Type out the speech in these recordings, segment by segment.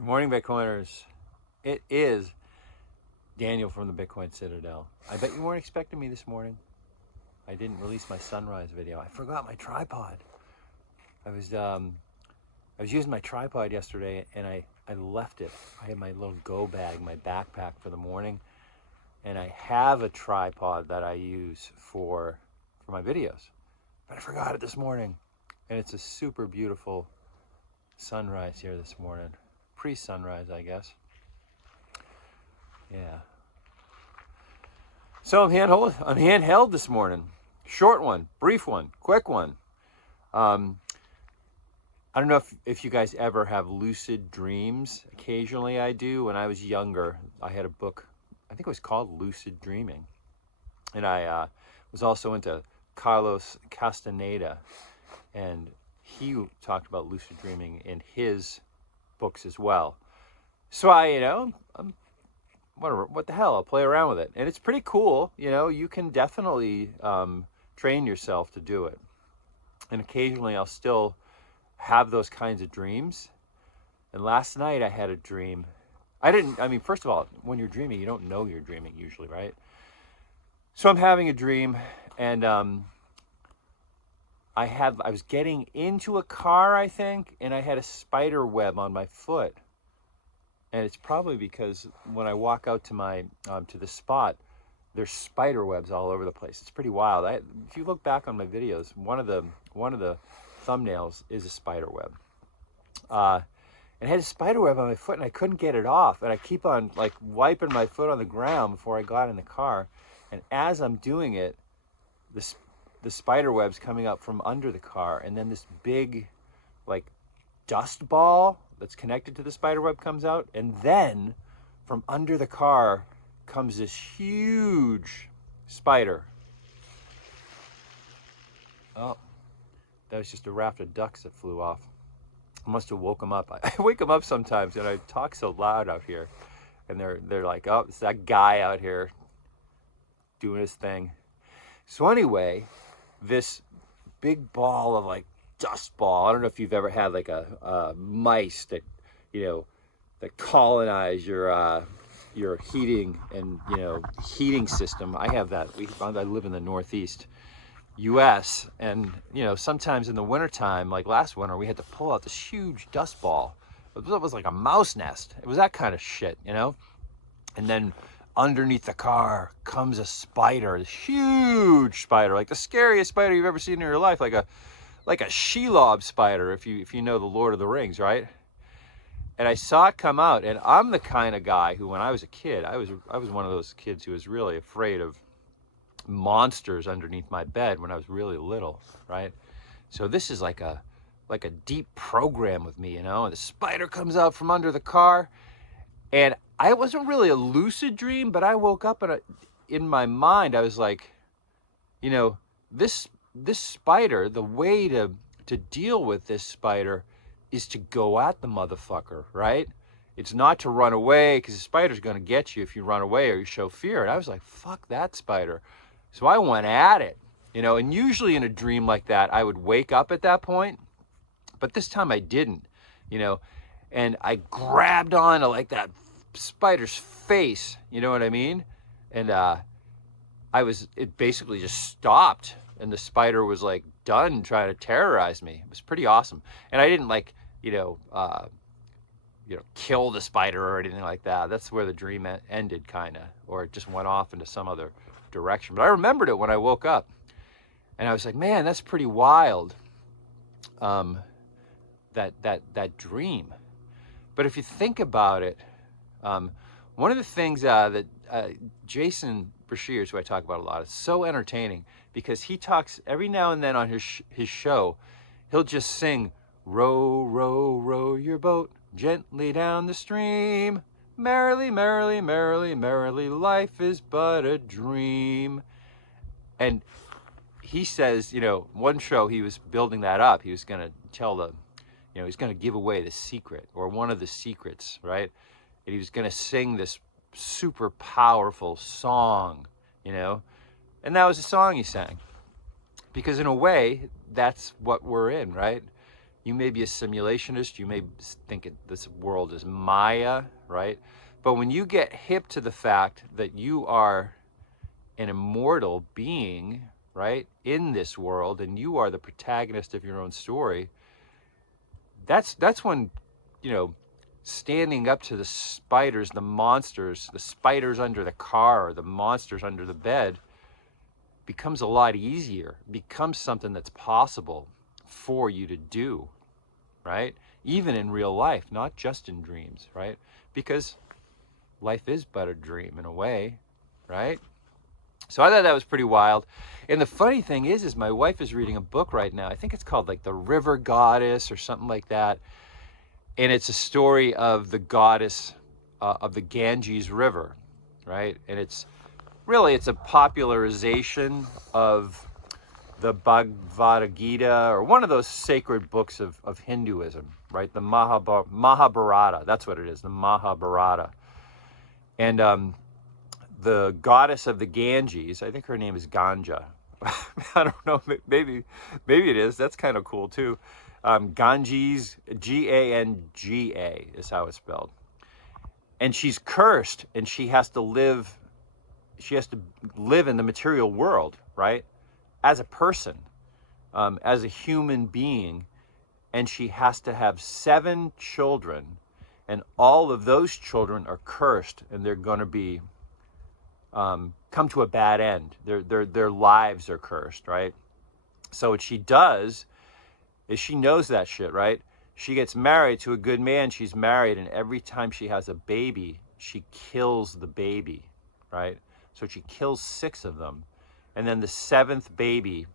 Good morning, Bitcoiners. It is Daniel from the Bitcoin Citadel. I bet you weren't expecting me this morning. I didn't release my sunrise video. I forgot my tripod. I was using my tripod yesterday and I left it. I had my little go bag, my backpack for the morning, and I have a tripod that I use for my videos. But I forgot it this morning. And it's a super beautiful sunrise here this morning. Pre-sunrise, I guess. Yeah. So I'm handheld this morning. Short one, brief one, quick one. I don't know if you guys ever have lucid dreams. Occasionally I do. When I was younger, I had a book, I think it was called Lucid Dreaming. And I was also into Carlos Castaneda. And he talked about lucid dreaming in his books as well. So I'm what the hell, I'll play around with it. And it's pretty cool. You can definitely train yourself to do it. And occasionally I'll still have those kinds of dreams. And last night I had a dream. First of all, when you're dreaming, you don't know you're dreaming usually, right? So I'm having a dream, and I was getting into a car, I think, and I had a spider web on my foot. And it's probably because when I walk out to my to the spot, there's spider webs all over the place. It's pretty wild. If you look back on my videos, one of the thumbnails is a spider web. And I had a spider web on my foot, and I couldn't get it off. And I keep on like wiping my foot on the ground before I got in the car. And as I'm doing it, the spider web's coming up from under the car, and then this big like dust ball that's connected to the spider web comes out, and then from under the car comes this huge spider. Oh, that was just a raft of ducks that flew off. I must have woke them up. I wake them up sometimes, and I talk so loud out here, and they're like, oh, it's that guy out here doing his thing. So anyway, this big ball of like dust ball. I don't know if you've ever had like a mice that that colonize your heating and heating system. I have that. I live in the Northeast U.S. and sometimes in the wintertime, like last winter, we had to pull out this huge dust ball. It was like a mouse nest. It was that kind of shit, and then underneath the car comes a spider, this huge spider, like the scariest spider you've ever seen in your life, like a Shelob spider, if you know the Lord of the Rings, right? And I saw it come out, and I'm the kind of guy who, when I was a kid, I was one of those kids who was really afraid of monsters underneath my bed when I was really little, right? So this is like a deep program with me, and the spider comes out from under the car, and it wasn't really a lucid dream, but I woke up and in my mind I was like, this spider, the way to deal with this spider is to go at the motherfucker, right? It's not to run away, because the spider's going to get you if you run away or you show fear. And I was like, fuck that spider. So I went at it, and usually in a dream like that, I would wake up at that point, but this time I didn't, and I grabbed onto like that spider's face, you know what I mean? And it basically just stopped, and the spider was like done trying to terrorize me. It was pretty awesome. And I didn't kill the spider or anything like that. That's where the dream ended, kind of, or it just went off into some other direction. But I remembered it when I woke up, and I was like, man, that's pretty wild. That dream. But if you think about it, one of the things that Jason Brashears, who I talk about a lot, is so entertaining, because he talks every now and then on his show. He'll just sing, row, row, row your boat gently down the stream. Merrily, merrily, merrily, merrily, life is but a dream. And he says, one show he was building that up. He was going to tell he's going to give away the secret, or one of the secrets, right? And he was going to sing this super powerful song, and that was the song he sang. Because in a way, that's what we're in, right? You may be a simulationist. You may think this world is Maya, right? But when you get hip to the fact that you are an immortal being, right, in this world, and you are the protagonist of your own story, that's when, you know, standing up to the spiders, the monsters, the spiders under the car, or the monsters under the bed, becomes a lot easier, becomes something that's possible for you to do, right? Even in real life, not just in dreams, right? Because life is but a dream in a way, right? So I thought that was pretty wild. And the funny thing is my wife is reading a book right now. I think it's called like The River Goddess or something like that. And it's a story of the goddess of the Ganges River, right? And it's a popularization of the Bhagavad Gita, or one of those sacred books of Hinduism, right? The Mahabharata, that's what it is, the Mahabharata. And the goddess of the Ganges, I think her name is Ganja. I don't know, maybe it is. That's kind of cool too. Ganges, Ganga is how it's spelled. And she's cursed, and she has to live in the material world, right? As a person, as a human being, and she has to have 7 children, and all of those children are cursed, and they're going to be come to a bad end. Their lives are cursed, right? So what she does is she knows that shit, right? She gets married to a good man. She's married, and every time she has a baby, she kills the baby, right? So she kills 6 of them. And then the 7th baby,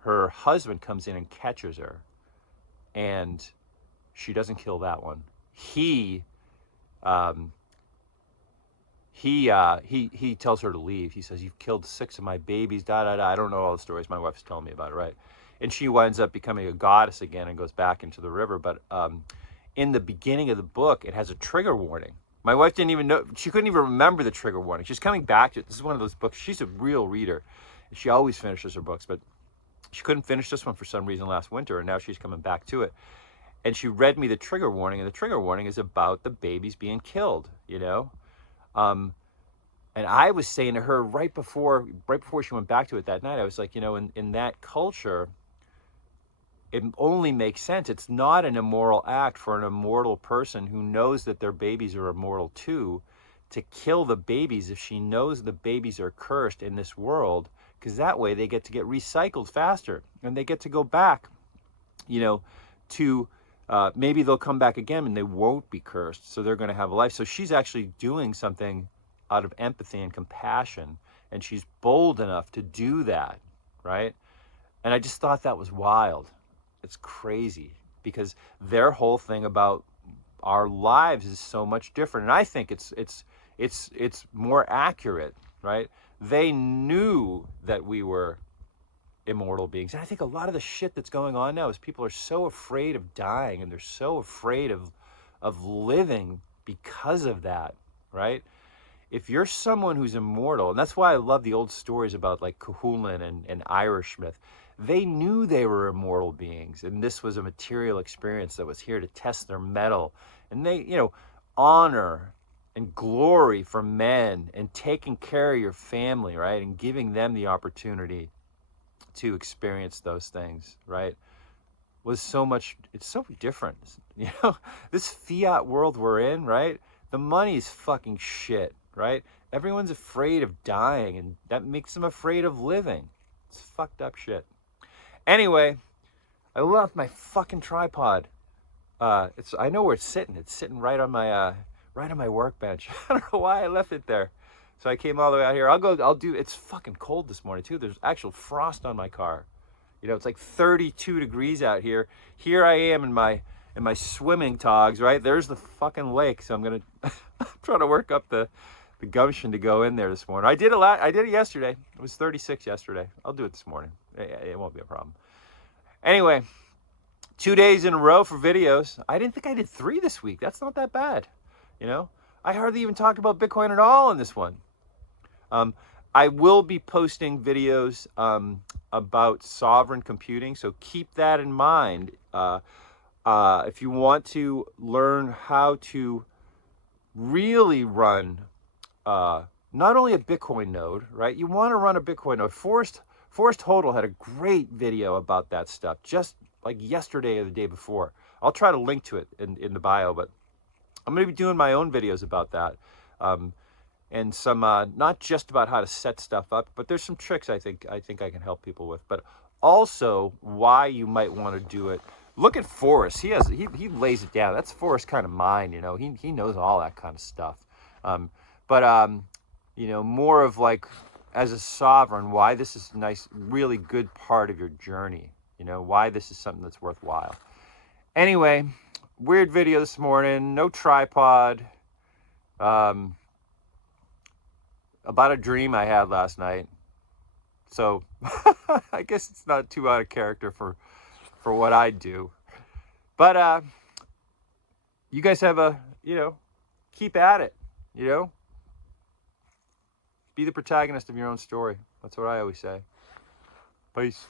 her husband comes in and catches her. And she doesn't kill that one. He tells her to leave. He says, "You've killed 6 of my babies, da, da, da." I don't know all the stories. My wife's telling me about it, right? And she winds up becoming a goddess again and goes back into the river. But in the beginning of the book, it has a trigger warning. My wife didn't even know, she couldn't even remember the trigger warning. She's coming back to it. This is one of those books. She's a real reader. She always finishes her books, but she couldn't finish this one for some reason last winter, and now she's coming back to it. And she read me the trigger warning, and the trigger warning is about the babies being killed, you know? And I was saying to her right before she went back to it that night, I was like, you know, in that culture, it only makes sense. It's not an immoral act for an immortal person who knows that their babies are immortal too, to kill the babies if she knows the babies are cursed in this world, because that way they get to get recycled faster, and they get to go back, you know, to maybe they'll come back again and they won't be cursed, so they're going to have a life. So she's actually doing something out of empathy and compassion, and she's bold enough to do that, right? And I just thought that was wild. It's crazy, because their whole thing about our lives is so much different, and I think it's more accurate, right? They knew that we were immortal beings, and I think a lot of the shit that's going on now is people are so afraid of dying, and they're so afraid of living because of that, right? If you're someone who's immortal, and that's why I love the old stories about like Cuchulainn and Irishmith. They knew they were immortal beings, and this was a material experience that was here to test their mettle. And they, you know, honor and glory for men, and taking care of your family, right? And giving them the opportunity to experience those things, right? Was so much, it's so different. You know, this fiat world we're in, right? The money's fucking shit, right? Everyone's afraid of dying, and that makes them afraid of living. It's fucked up shit. Anyway, I left my fucking tripod. I know where it's sitting. It's sitting right on my workbench. I don't know why I left it there. So I came all the way out here. It's fucking cold this morning too. There's actual frost on my car. You know, it's like 32 degrees out here. Here I am in my swimming togs, right? There's the fucking lake. So I'm trying to work up the gumption to go in there this morning. I did it yesterday. It was 36 yesterday. I'll do it this morning. It won't be a problem. Anyway, 2 days in a row for videos. I didn't think I did 3 this week. That's not that bad. You know, I hardly even talked about Bitcoin at all in this one. I will be posting videos about sovereign computing, so keep that in mind. If you want to learn how to really run not only a Bitcoin node, right? You want to run a Bitcoin node. Forrest Hodel had a great video about that stuff just like yesterday or the day before. I'll try to link to it in the bio, but I'm going to be doing my own videos about that. And some not just about how to set stuff up, but there's some tricks I think I can help people with, but also why you might want to do it. Look at Forrest. He lays it down. That's Forrest kind of mind, you know. He knows all that kind of stuff. But you know, more of like as a sovereign, why this is a nice, really good part of your journey. You know, why this is something that's worthwhile. Anyway, weird video this morning. No tripod. About a dream I had last night. So I guess it's not too out of character for what I do. But you guys have a, you know, keep at it, you know. Be the protagonist of your own story. That's what I always say. Peace.